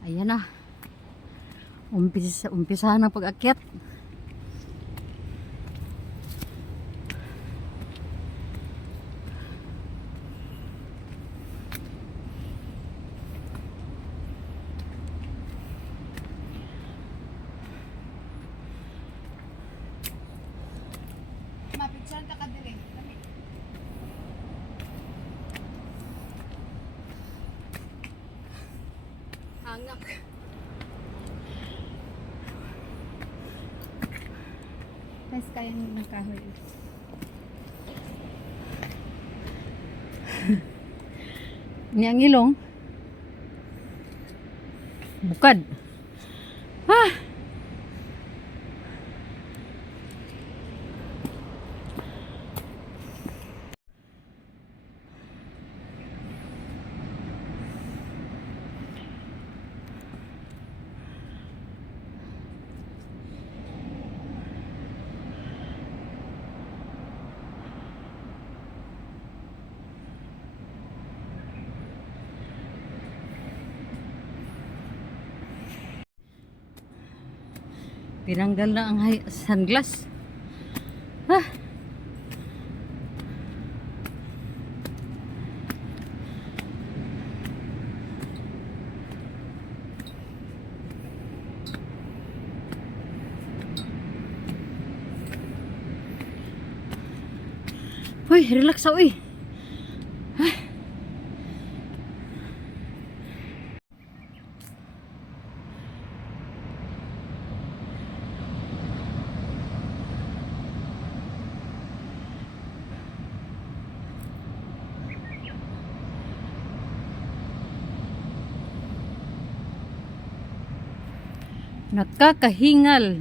Ayan na. Umpisa na pag-akyat. Mapicture ka kadiri. Hangak. Mas kaya ng kahoy. Ni ang ilong. Bukad. Ah! Tinanggal na ang sunglass. Ah! Uy, relax sa uy. Ah! Nakakahingal.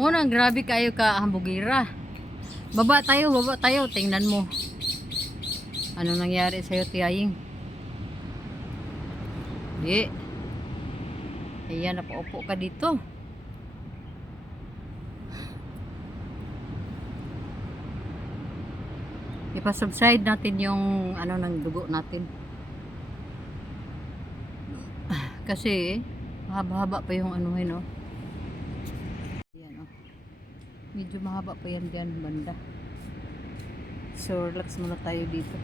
Muna, grabe kayo ka hambugira. Baba tayo, baba tayo. Tingnan mo. Ano nangyari sa'yo, Tiyaying? Di. Ayan, napaupo ka dito. Ipa-subside natin yung ano ng dugo natin. Kasi mahaba-haba pa yung ano no. Ayan oh. Medyo mahaba pa yan diyan banda. So relax muna tayo dito.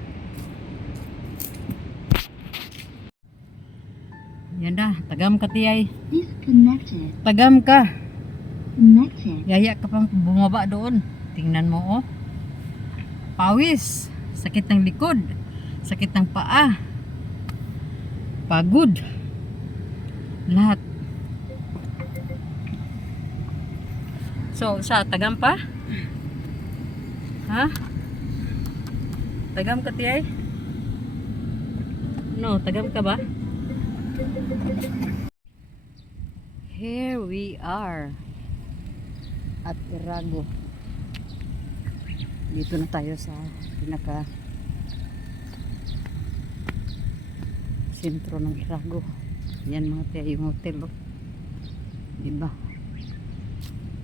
Yan na, tagam ka Tiyay. Disconnected. Tagam ka. Connected. Yaya ka pang bumaba doon. Tingnan mo oh. Pawis, sakit ng likod, sakit ng paa, pagod, lahat. So, tagam pa? Ha? Tagam ka Tiyay? No, tagam ka ba? Here we are at Irago. Dito na tayo sa pinaka sentro ng Irago. Yan mga Tiya, yung hotel oh. Diba?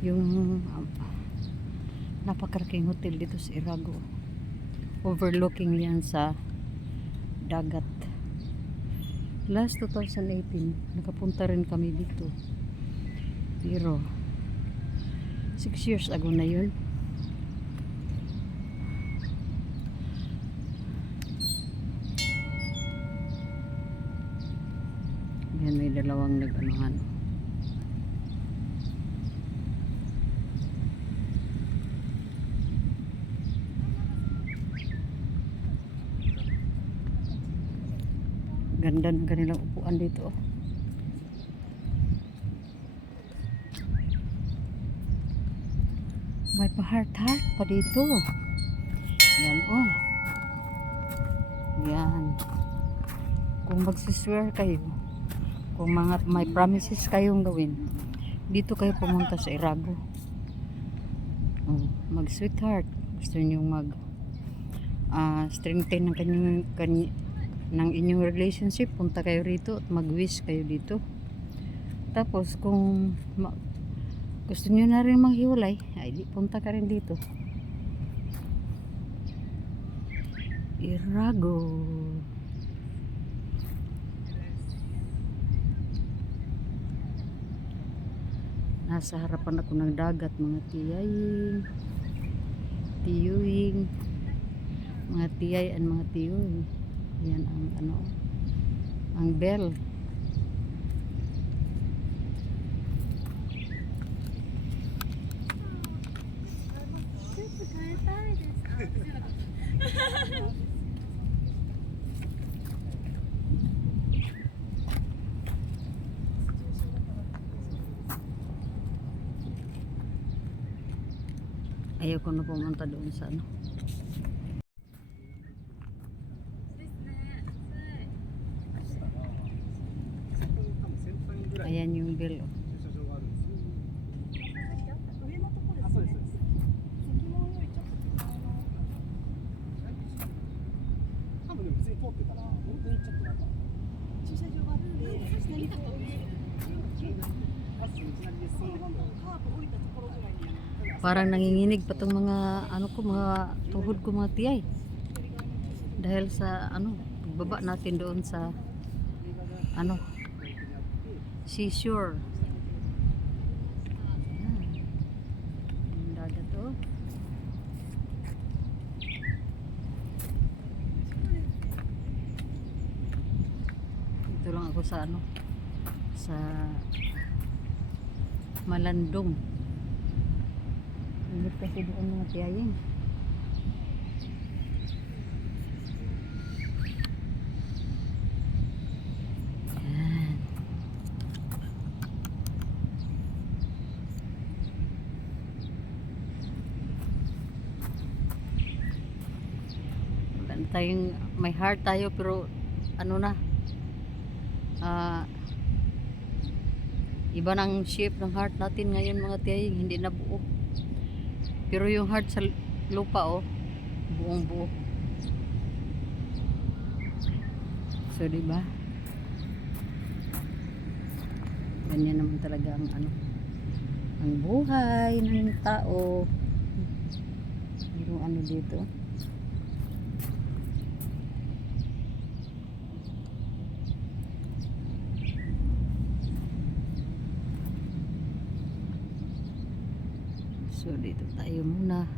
Yung napakaraking hotel dito sa Irago. Overlooking yan sa dagat. Last 2018 nakapunta rin kami dito. Pero 6 years ago na yun. Yan, may dalawang nag-anuhan. Ganda ng kanilang upuan dito. May pa-heart-heart pa dito. Yan oh. Yan. Kung magsiswear kayo, kung mga may promises kayong gawin, dito kayo pumunta sa Irago. Oh, mag-sweetheart. Gusto niyo mag strengthen ng inyong relationship, punta kayo rito at mag-wish kayo dito. Tapos kung Gusto nyo na rin maghiwalay, ay di punta ka rin dito. Irago. Nasa harapan ako ng dagat, mga tiyaying, tiyuing, mga tiyay and mga tiyuing. Yan ang ano, ang bell. Ayaw ko na pumunta doon sa ano. Ayan yung bill. 多分ね、普通に通ってたら、本当にちょっとなんか、駐車場があって、下にこう、バスのいきなりで進んでくる。カーブ降りたところぐらいに。 Parang nanginginig pa tong mga ano ko, mga tuhod ko, mga tiyay. Dahil sa ano, pagbaba natin doon sa ano, seashore. Ayan. Ang dagat to. Dito lang ako sa ano, sa Malandong. Ingat kasi doon mga tiyaying. Ayan. Wala tayong, may heart tayo pero ano na, iba ng shape ng heart natin ngayon mga tiyaying, hindi na buo. Pero yung heart sa lupa, oh, buong buo. So, diba? Ganyan naman talaga ang ano, ang buhay ng tao. Yung ano dito. So dito tayo muna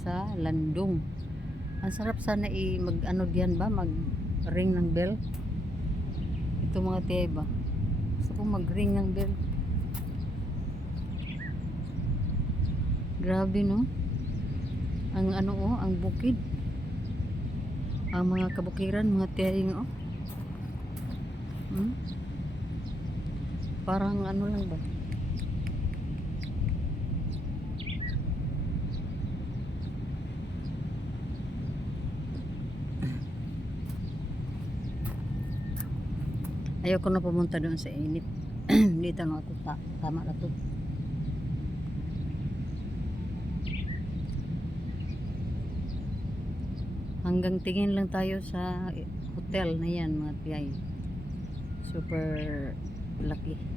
sa Landong. Ang sarap sana mag ano diyan ba, mag ring ng bell. Ito mga tiyay ba, gusto ko mag ring ng bell. Grabe no, ang ano oh, ang bukid, ang mga kabukiran mga tiyay oh. Parang ano lang ba, ayaw ko na pumunta doon sa init. Dito na ako, tama na to. Hanggang tingin lang tayo sa hotel na yan mga tiyay. Super laki.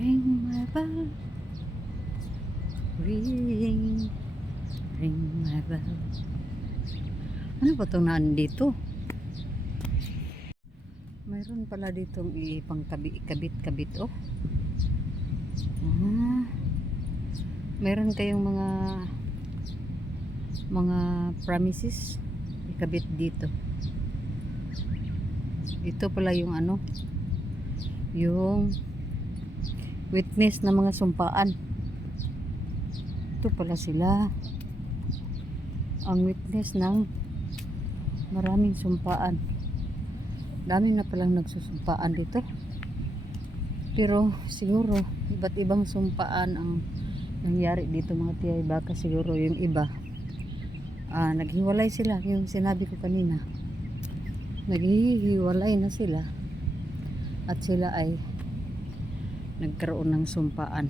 Ring my bell, ring my bell. Ano ba itong nandito? Mayroon pala ditong ipangkabit-kabit oh. Meron kayong mga promises ikabit dito. Ito pala yung ano, yung witness na mga sumpaan. Ito pala sila, ang witness ng maraming sumpaan. Dami na palang nagsusumpaan dito, pero siguro iba't ibang sumpaan ang nangyari dito mga tiyay. Baka siguro yung iba naghiwalay sila, yung sinabi ko kanina. Naghihiwalay na sila. At sila ay nagkaroon ng sumpaan.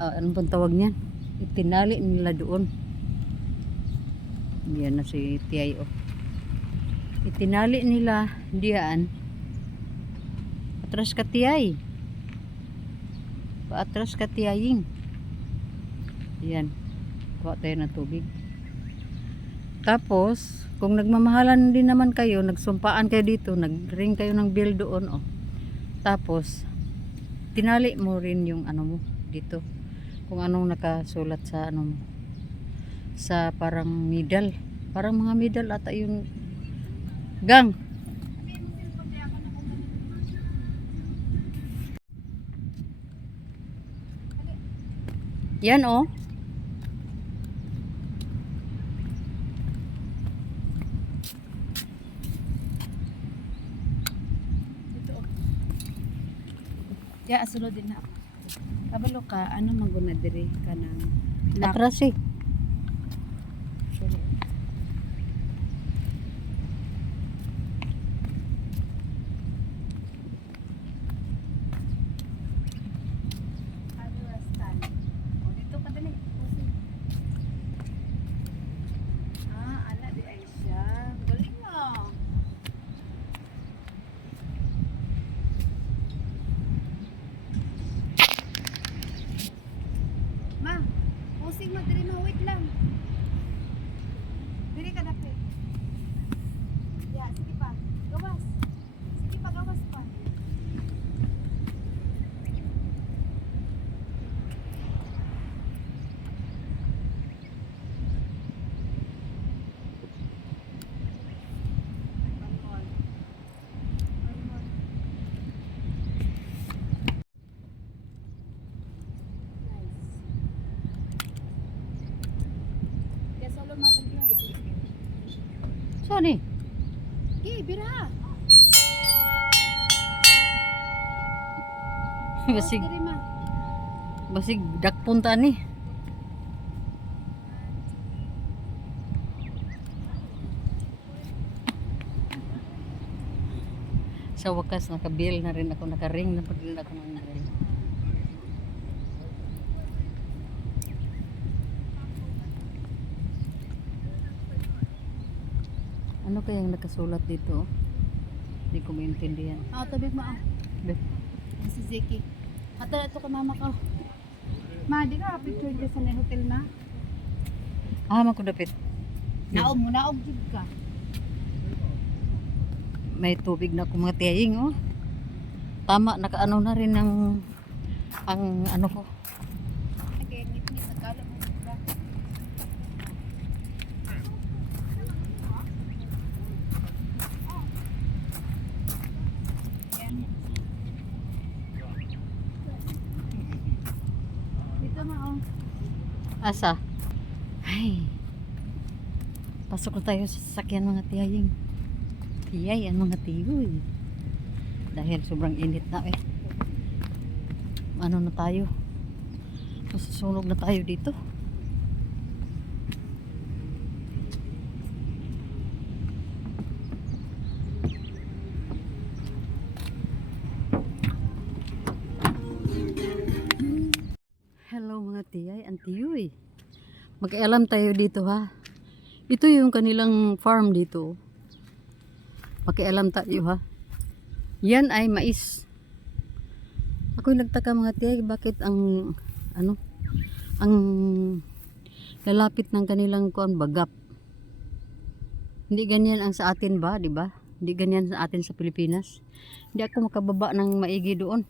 Ano bang tawag niyan? Itinali nila doon. Yan na si T.I.O. Itinali nila diyan. Atras ka T.I. Paatras ka T.I.ing. Yan. Kuha tayo ng tubig. Tapos, kung nagmamahalan din naman kayo, nagsumpaan kayo dito, nagring kayo ng bill doon, oh. Tapos, tinali mo rin yung ano mo dito. Kung anong nakasulat sa ano mo. Sa parang middle. Parang mga middle ata yung gang. Yan oh. Ya, asulod din na. Kabalo ka, ano maguna diri ka ng Atras eh. dito ka dali. Ana di ay siya. Galing mo. Ma, pusing mo diri ma, wait lang. Diri ka dapat. Ya, sige pa. Gawas. Sige pa, gawas pa. Saan eh? Okay, bira. Basig, Diri ma. basig dakpunta ni. Sa wakas nakabil na rin ako, nakaring na rin ako ng ring. Ano kayang nakasulat dito? Hindi ko maintindihan. Tabig mo ah. Bet. Si Zeki. Ato ito ka mama ko. Ma, di ka picture dyan sa may hotel ma? Makudapit. Naog mo, naog jud ka. May tubig na akong mga tiyaying, oh. Tama, nakaano na rin ang ano ko. Kaya ngit-ngit, nagkala mo ba? Dito ma oh. Asa? Ay. Pasok na tayo sa sasakyan mga tiyaying. Tiyay, ang mga tiyoy. Dahil sobrang init na eh. Ano na tayo? Masusunog na tayo dito. Hello mga tiyay, ang tiyoy. Mag-alam tayo dito ha. Ito yung kanilang farm dito. Makialam tayo ha. Yan ay mais. Ako'y nagtaka mga tiyay, bakit ang ang lalapit ng kanilang kuan bagap. Hindi ganyan ang sa atin ba, di ba? Hindi ganyan sa atin sa Pilipinas. Hindi ako makababa ng maigi doon.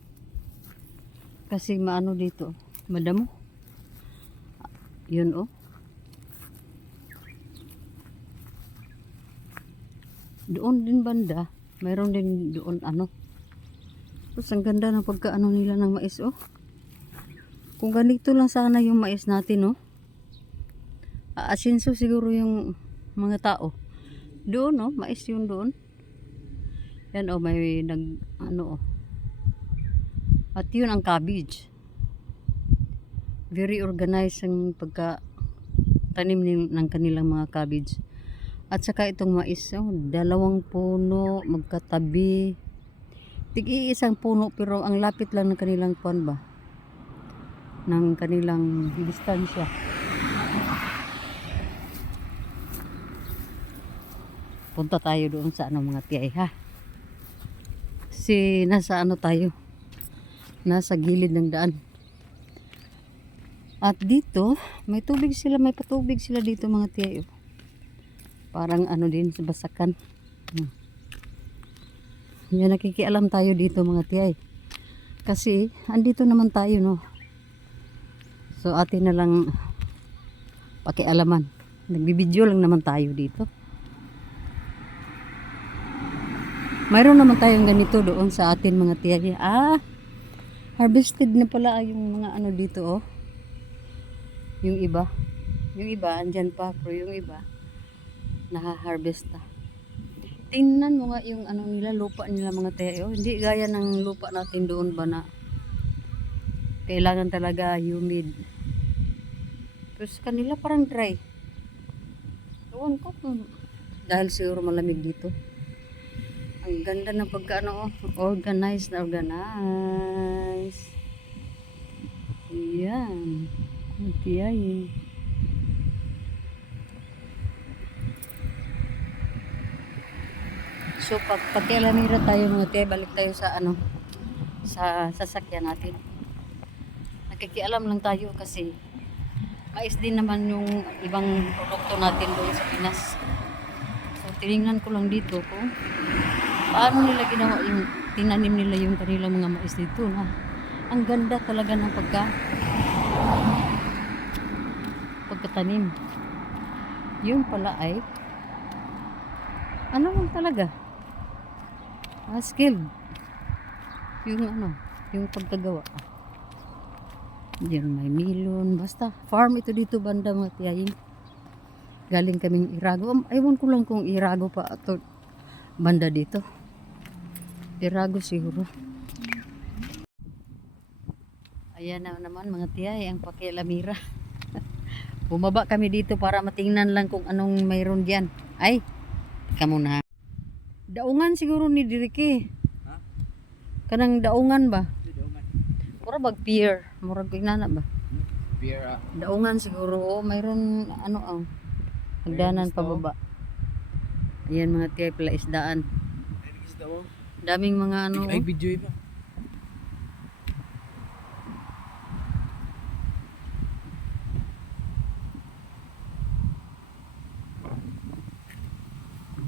Kasi maano dito, madamo. Yun oh. Doon din banda, mayroon din doon ano. Tapos ang ganda ng pagkaano nila ng mais oh. Kung ganito lang sana yung mais natin oh. Aasinso siguro yung mga tao. Doon oh, mais yun doon. Yan oh, may nag ano oh. At yun ang cabbage. Very organized ang tanim ng kanilang mga cabbage. At saka itong mais, oh, 2 puno magkatabi. Tig-iisang puno pero ang lapit lang ng kanilang kuwan ba? Ng kanilang distansya. Punta tayo doon sa ano mga tiyay ha. Kasi nasa ano tayo? Nasa gilid ng daan. At dito, may tubig sila, may patubig sila dito mga tiyay. Parang ano din sa basakan. Yan, nakikialam tayo dito mga tiyay. Kasi andito naman tayo no. So atin na lang pakialaman. Nagbibideo lang naman tayo dito. Mayroon naman tayong ganito doon sa atin mga tiyay. Harvested na pala yung mga ano dito oh. Yung iba andyan pa, pero yung iba naha-harvest na. Tingnan mo nga yung ano nila, lupa nila mga tiyay. Oh, hindi gaya ng lupa natin doon ba na kailangan talaga humid. Pero sa kanila parang dry. Ewan ko kung dahil siguro malamig dito. Ang ganda ng pagkaano, organized na organized. Yan. Tiyay. So pagkialamira tayo mga tiyay, balik tayo sa ano, sa sasakyan natin. Nakikialam lang tayo kasi mais din naman yung ibang produkto natin doon sa Pinas. So tinignan ko lang dito kung paano nila ginawa yung tinanim nila yung kanilang mga mais dito na ang ganda talaga ng pagkatanim. Yun pala ay ano lang talaga skilled yung ano, yung pagkagawa. Diyan may melon, basta farm ito dito banda mga tiyayin. Galing kaming Irago. Ewan ko lang kung Irago pa ito banda dito. Irago siguro. Ayan na naman mga tiyay ang pakialamira. Bumaba kami dito para matingnan lang kung anong mayroon diyan. Ay, teka muna. Daungan siguro ni Diriki. Ha? Kanang daungan ba? Daungan. Mura bag pier. Mura inana ba? Pier. Daungan siguro. Oh, mayroon ano hagdanan pababa. Ayan mga tiyay pala isdaan. Daming mga ano. Ay, video iba.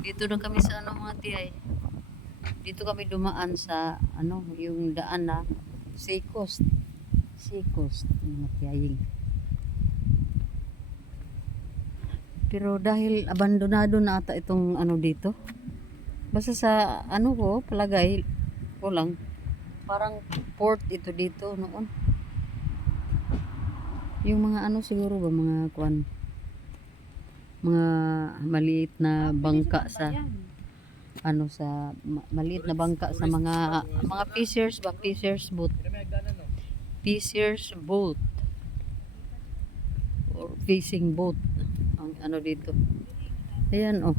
Dito na kami sa ano mga tiyay. Dito kami dumaan sa ano, yung daan na Seacoast. Seacoast mga tiyaying. Pero dahil abandonado na ata itong ano dito. Basta sa ano ko, palagay ko lang, parang port ito dito noon. Yung mga ano siguro ba, mga kwan, mga maliit na bangka sa ano sa maliit na bangka sa mga fishers ba, fishers boat. Fishers boat or fishing boat ang ano dito. Ayan oh.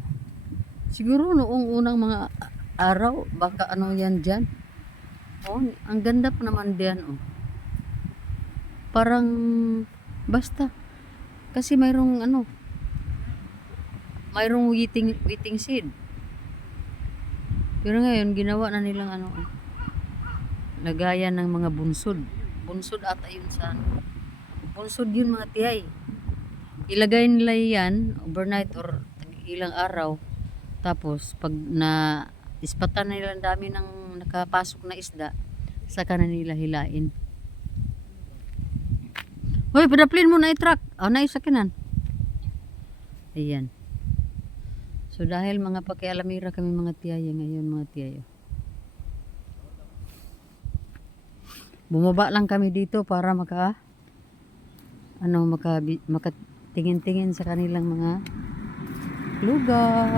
Siguro noong unang mga araw, baka ano yan dyan. Oh, ang ganda pa naman diyan oh. Parang basta kasi mayroong ano, mayroong waiting seed. Pero ngayon ginawa na nilang ano, lagayan ng mga bunsod. Bunsod ata yun sa ano. Bunsod yun mga tiyay. Ilagay nila yan overnight or ilang araw. Tapos pag na ispatan na nila ang dami ng nakapasok na isda, saka na nila hilain. Hoy, padaplin mo na i-truck. Na isakinan. Ayan. So dahil mga pakialamira kami mga tiyaya ngayon mga tiyaya. Bumaba lang kami dito para makatingin-tingin sa kanilang mga lugar.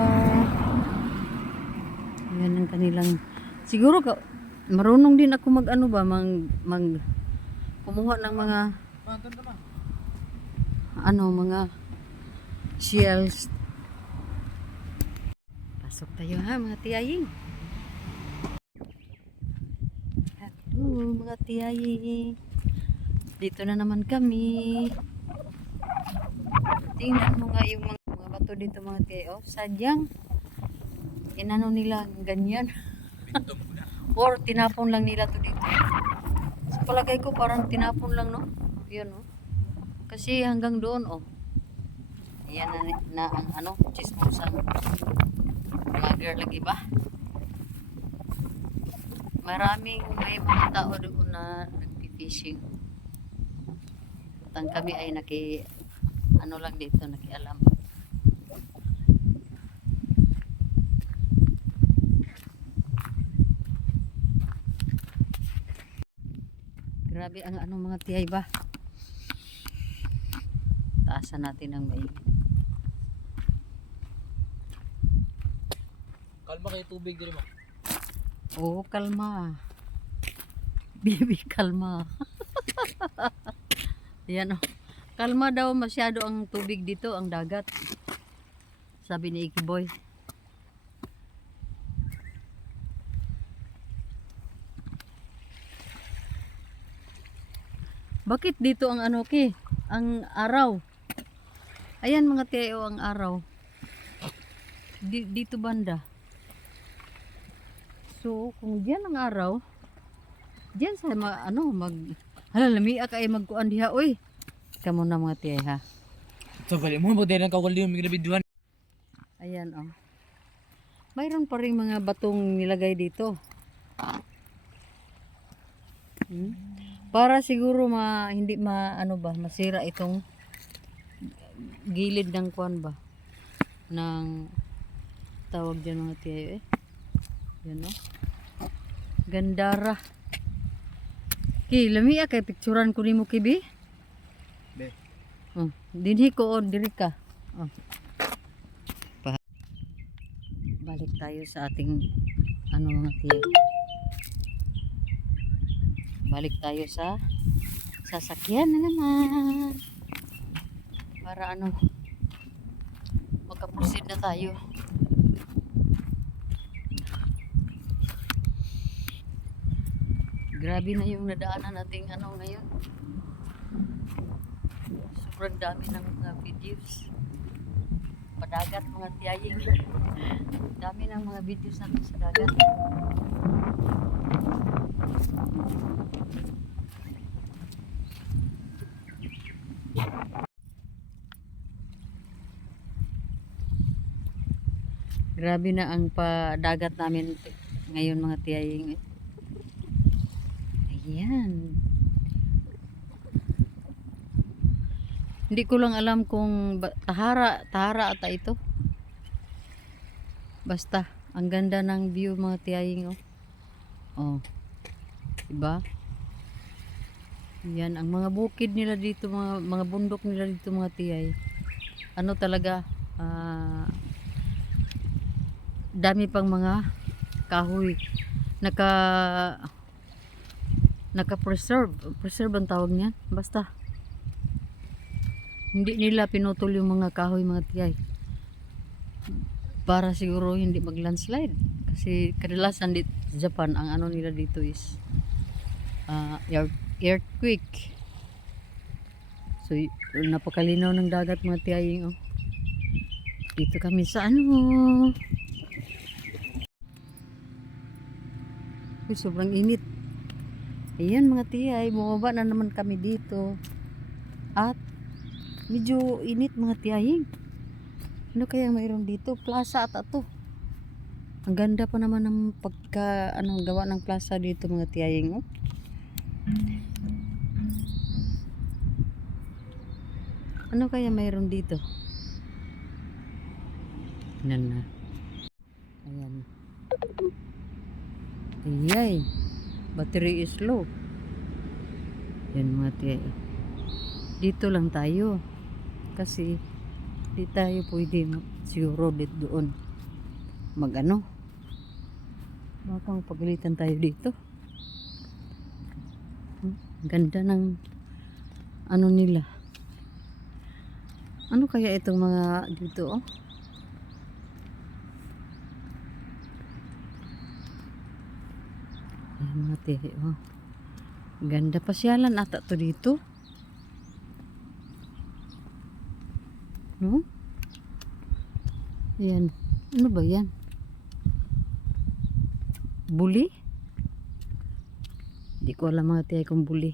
Ayan ang kanilang siguro marunong din ako mag kumuha ng mga mga shells. Pasok tayo ha mga tiyaying. Hello mga tiyaying. Dito na naman kami. Tingnan mo nga yung mga bato dito mga tiyay. Oh, sadyang inano nila ganyan. Or tinapon lang nila to dito. Sa palagay ko parang tinapon lang, no? Yun, no? Kasi hanggang doon, oh. Ayan na ang ano, chismosang vlogger lagi ba? May mga tao doon na nagpi-fishing. At ang kami ay ano lang dito, nakialam. Grabe ang ano mga tiyay ba? Taasan natin ng maigi. Kalma kayo tubig diri mo. Oo, kalma. Baby, kalma. Yan oh. Kalma daw masyado ang tubig dito, ang dagat. Sabi ni Ikiboy. Bakit dito ang ano ki? Ang araw. Ayan mga tiyo ang araw. Dito banda. So, kung diyan ang araw, diyan sa hala lamia kay magkuan diha oy. Kamo na mga tiyo ha. So bali mo pag dayang kawali yung biduhan. Ayan oh. Mayroon pa ring mga batong nilagay dito. Para siguro hindi masira itong gilid ng kuan ba ng tawag dyan mga tiyo yan no, gandara ki lami kay picturean ko nimo kibi Be. Dinhi ko diri ka balik tayo sa ating mga tiyo. Balik tayo sa sasakyan na naman. Para makaproceed na tayo. Grabe na yung nadaanan nating ngayon. Sobrang dami ng mga videos. Padagat mga tiyaying. Dami ng mga videos natin sa dagat. Grabe na ang padagat namin ngayon mga tiyaying. Ayan. Hindi ko lang alam kung tahara ata ito. Basta ang ganda ng view mga tiyaying oh. Oh. Diba? Yan ang mga bukid nila dito, mga bundok nila dito mga tiyay. Ano talaga dami pang mga kahoy naka-preserve ang tawag niya. Basta hindi nila pinutol yung mga kahoy mga tiyay para siguro hindi mag-landslide kasi kadalasan dito sa Japan ang nila dito is earthquake. So napakalinaw ng dagat mga tiyaying oh. Dito kami sa sobrang init. Ayan mga tiyay, bumaba na naman kami dito. At medyo init mga tiyaying. Ano kaya mayroon dito? Plaza ata to. Ang ganda pa naman ng gawa ng plaza dito mga tiyaying oh. Ano kaya mayroon dito? Ayan. Ayay. Battery is low. Yan mga tiyay. Dito lang tayo. Kasi di tayo pwede siguro dito doon. Bakang pagalitan tayo dito. Ganda ng nila. Ano kaya itong mga dito oh? Ayan mga tihi oh. Ganda pasyalan ata to dito. No? Ayan. Ano ba yan? Buli? Hindi ko alam mga tihi kung buli.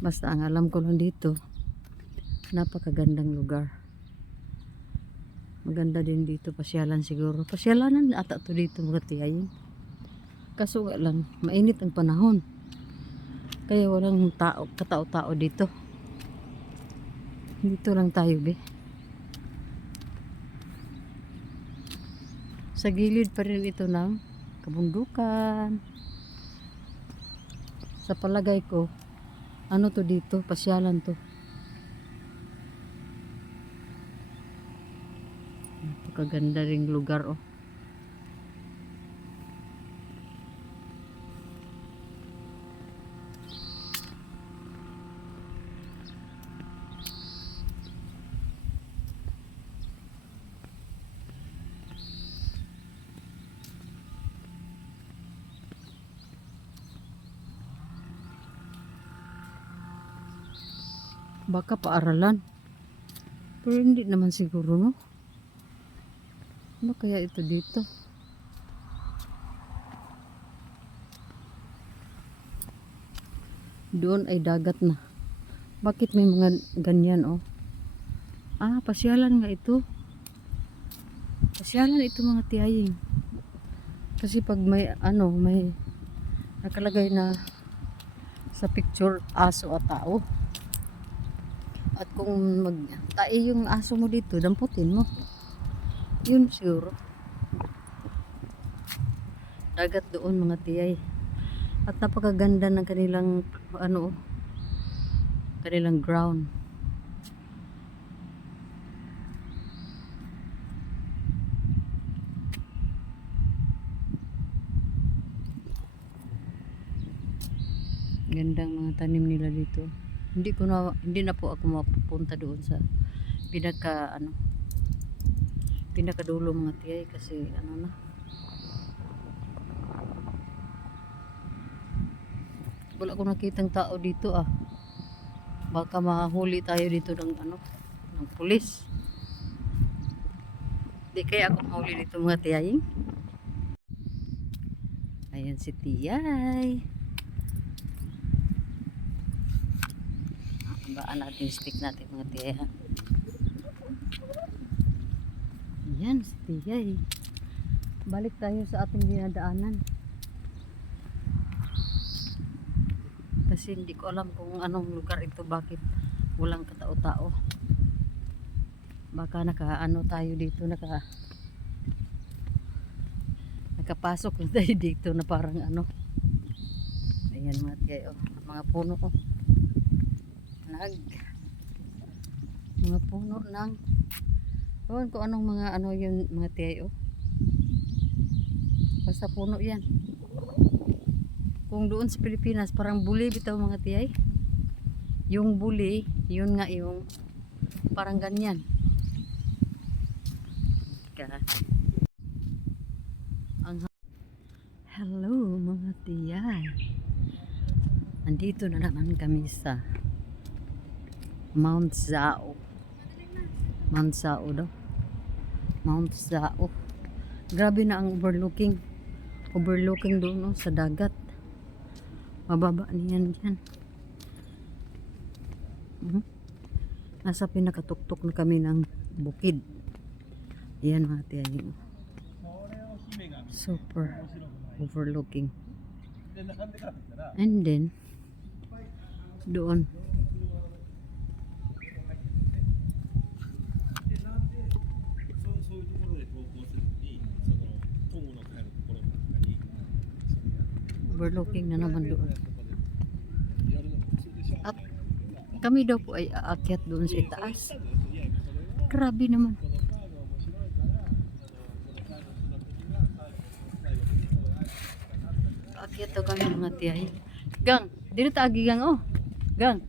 Basta ang alam ko lang dito, napakagandang lugar. Maganda din dito pasyalan siguro. Pasyalanan ata to dito mga tihi. Kaso nga lang, mainit ang panahon. Kaya walang tao, katao-tao dito. Dito lang tayo, be. Sa gilid pa rin ito ng kabundukan. Sa palagay ko, ano to dito? Pasyalan to. Napakaganda ring lugar, oh. Baka paaralan. Pero hindi naman siguro, no? Ano kaya ito dito? Doon ay dagat na. Bakit may mga ganyan, oh? Ah, pasyalan nga ito. Pasyalan ito mga tiyaying. Kasi pag may, ano, may nakalagay na sa picture, aso at tao. At kung magtae yung aso mo dito, damputin mo. Yun siguro. Dagat doon mga tiyay. At napakaganda ng kanilang ano, kanilang ground. Gandang mga tanim nila dito. Hindi na po ako mapupunta doon sa pinakadulo mga tiyay kasi ano na. Wala akong nakitang tao dito ah. Baka mahuli tayo dito ng ng pulis. Di kaya ako mahuli dito mga tiyay. Ayan si tiyay. Baan natin yung stick natin mga tiyay ha. Ayan si tiyay. Balik tayo sa ating dinadaanan. Kasi hindi ko alam kung anong lugar ito, bakit walang katao-tao. Baka tayo dito, nakapasok na tayo dito na parang ano. Ayan mga tiyay, oh, mga puno oh. Mga puno ng ewan ko anong mga yun mga tiyay oh. Basta puno yan. Kung doon sa Pilipinas parang buli bitaw mga tiyay. Yung buli, yun nga yung parang ganyan. Hello mga tiyay. Andito na naman kami sa Mount Zao. Mount Zao daw. Mount Zao. Grabe na ang overlooking. Overlooking doon sa dagat. Mababa niyan dyan. Nasa pinakatuktok na kami ng bukid. Ayan mga tiyayin. Super overlooking. And then doon overlooking na naman doon. At kami daw po ay aakyat doon sa itaas. Grabe naman. Aakyat daw kami mga tiyay. Gang, dito ta agi gang oh. Gang.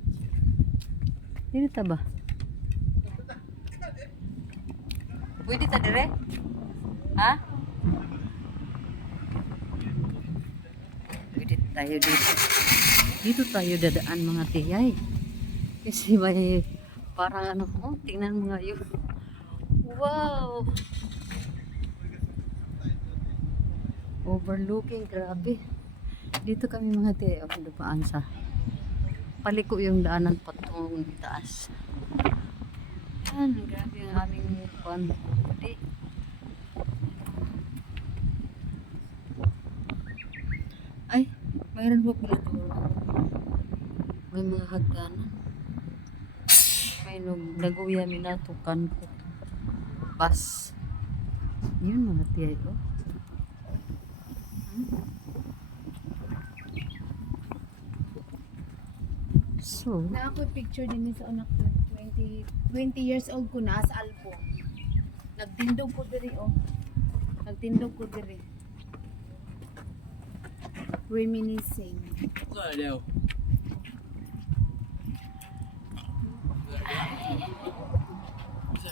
Dito ta ba? Pwede ta dire? Ha? Pwede tayo dito. Dito tayo dadaan mga tiyay. Kasi may parang ano, oh, tingnan mo nga yun. Wow! Overlooking, grabe. Dito kami mga tiyay, oh, dupaan sa paliko yung daanan patungong taas. Yan, grabe ang aming pan. Pati. Ay, mayroon po pala ito. May mga hagdanan. May naguya minatukan ko. Bus. Yun mga tiyay ko. So, Na ako picture din sa anak ko. 20 years old ko na sa Alpo. Nagtindog ko diri oh. Nagtindog ko diri. Reminiscing. Ano daw?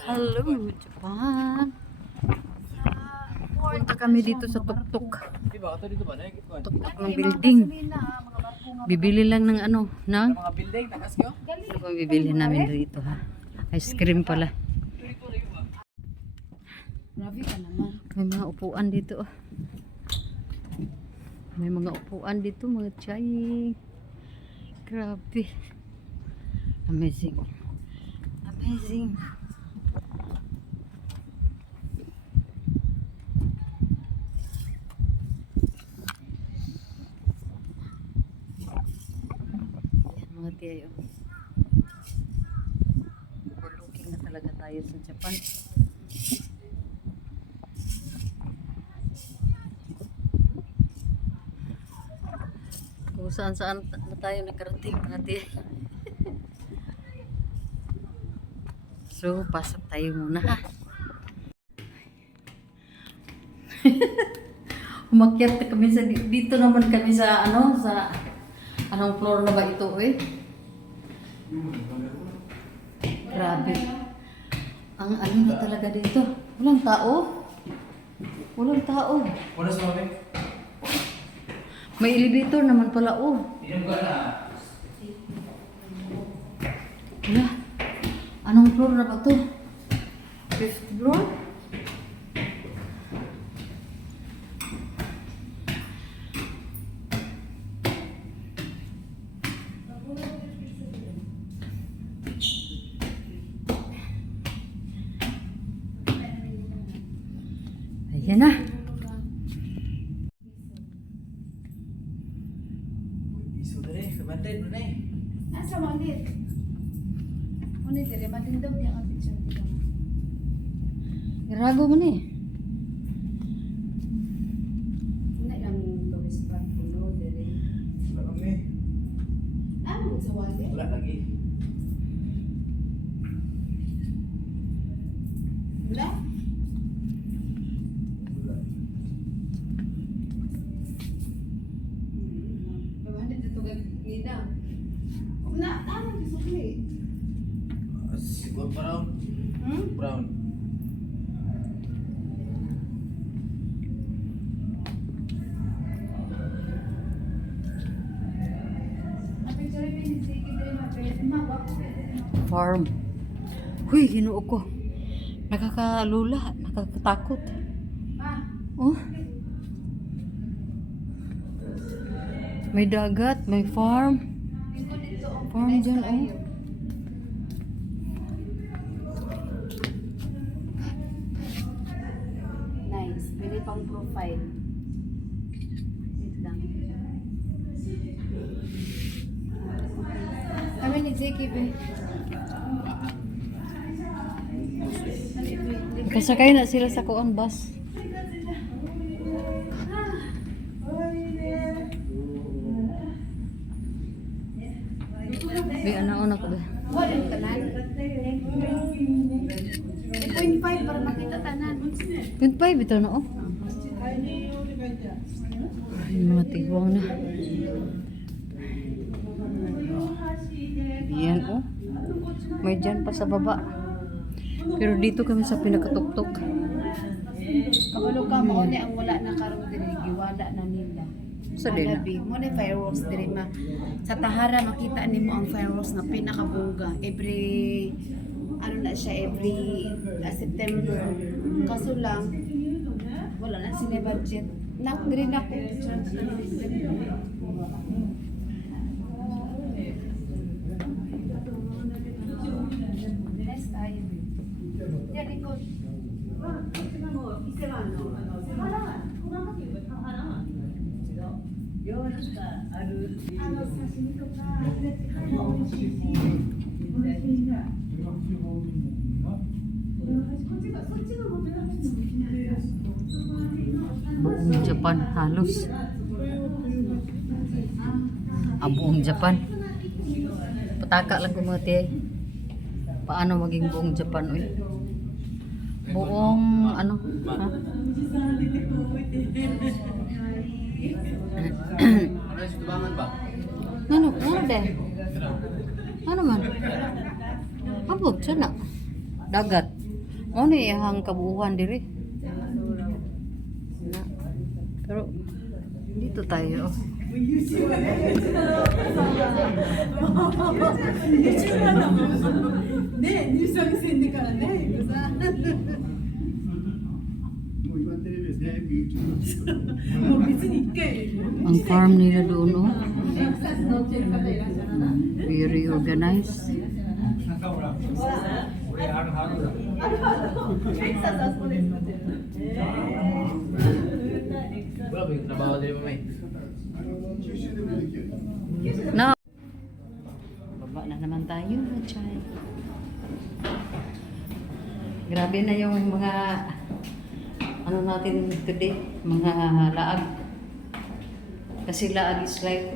hello Japan. Punta kami dito sa tuktok. Diba, ato dito ba? Nakikita ko. Tuktok ng building. Bibili lang ng ano, ng Mga building, takas ko? ano ba bibili namin dito ha? Ice cream pala. Grabe ka naman. May mga upuan dito. Oh. May mga upuan dito mga chay. Grabe. Amazing. Amazing. Yan mga tiyayo. Overlooking na talaga tayo sa Japan. Kung saan na tayo nakarating natin. So, pasok tayo muna ha. Umakyat na kami sa dito naman kami sa ano sa anong floor na ba ito eh? Grabe. Ang ano na talaga dito. Walang tao. Walang tao. Wala sa mga May elevator naman pala oh. Inom ka na. Wala. Anong floor na ba to? 5th floor? Ayan na. Iso na rin, kabantay mo na eh. Asa mo ulit? Ulit dire matindog niya ang picture dito. Irago mo na eh. Hindi lang tourist spot puno dire. Wala kami. Ano sa wali? Wala lagi. Wala? Paganda dito gagina. Na, ano gusto ko eh? Siguro brown. Brown. Picture ni sige dire mawak ko. Farm. Huy, hinuo ko. Nakakalula, nakakatakot. Ah, Oh. May dagat, may farm. tingko dito. Farm dyan, oh. Nice. Pwede pang profile. Wait lang. Kami ni Zeki, be. Kasakay na sila sa kuan bus. May anak-anak ko ba? Wala yung tanan. 2.5 para makita tanan. 25 ito na oh. Ay, mga tigwang na. Yan oh. May dyan pa sa baba. Pero dito kami sa pinakatuktok. Kabalo ka mo ni ang wala na karon diri giwala na nila. Sa dina. Alabi mo ni fireworks diri ma. Sa Tahara makita nimo ang fireworks na pinakabongga every ano na siya every September. Kaso lang wala na sila budget. Nak diri na ko. Next tayo. Yan ikot. Buong Japan halos. Buong Japan. Pataka lang ko mga tiay. Paano maging buong Japan uy? Buong ano? Ha? Ano sa tubangan ba? Ano? Ano deh? Ano man? Abot siya na. Dagat. Ano iyang kabuuhan diri? Na. Pero dito tayo. Ang farm nila doon, oh. Very organized. Wala ba yung trabaho din mo may? No. Baba na naman tayo, Chay. Grabe na yung mga ano natin today, mga laag. Kasi laag is life.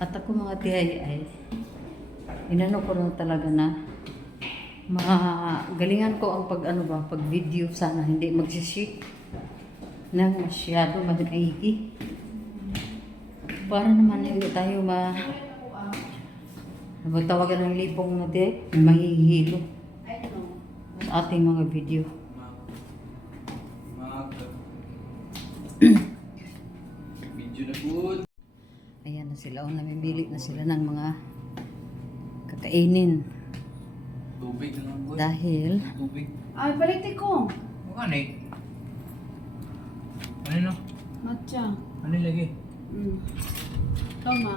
At ako mga tihay ay inano ko na talaga na galingan ko ang pag ano ba, pag video sana hindi magsisik nang masyado maigi para naman hindi tayo nagtawagan ng lipong natin na mahihilo sa ating mga video. Video na good. Ayan na sila, namimili na sila ng mga kakainin Tubig na lang good. dahil Tubig. Ay, baliti ko. Ano eh? Ano no? Matcha. Ano lagi? Tama.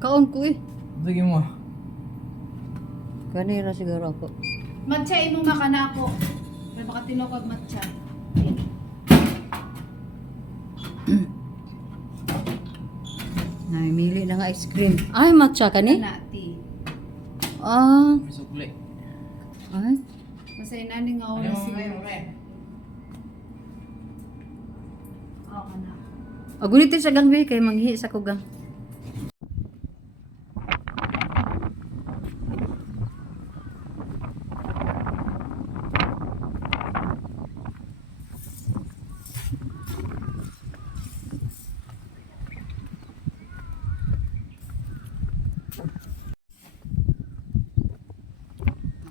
kaon ko eh. Sige mo. Kanira siguro ako. Matcha imo makana ako. Pero baka tinawag matcha. Namimili ng ice cream. Ay, matcha ka ni? Nati. Ah, May sukli. ay. Masay nani nga Ano oras mo siguro. ngayon, Ren? Oo kana. Agunito sa gangbi kay manghi sa kugang.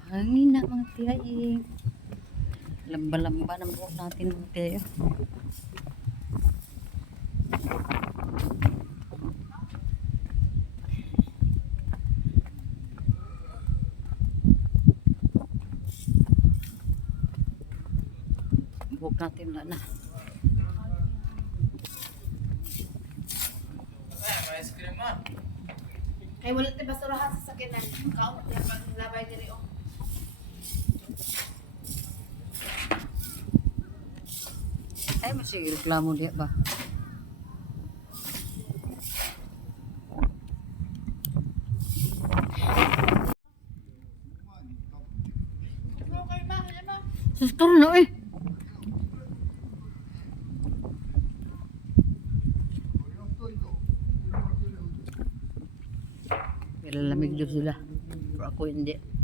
Hangin na mga tiyaing. Lamba-lamba ng buhok natin mga tiyayo. Buhok natin wala na. Ay, may ice cream ah. Kay wala ti basurahan sa sakinan. Kaon na pag labay diri oh. Ay, masih reklamo dia ba? No kay ma, ma. Sustor na eh. Pero lamig daw sila. Pero ako hindi.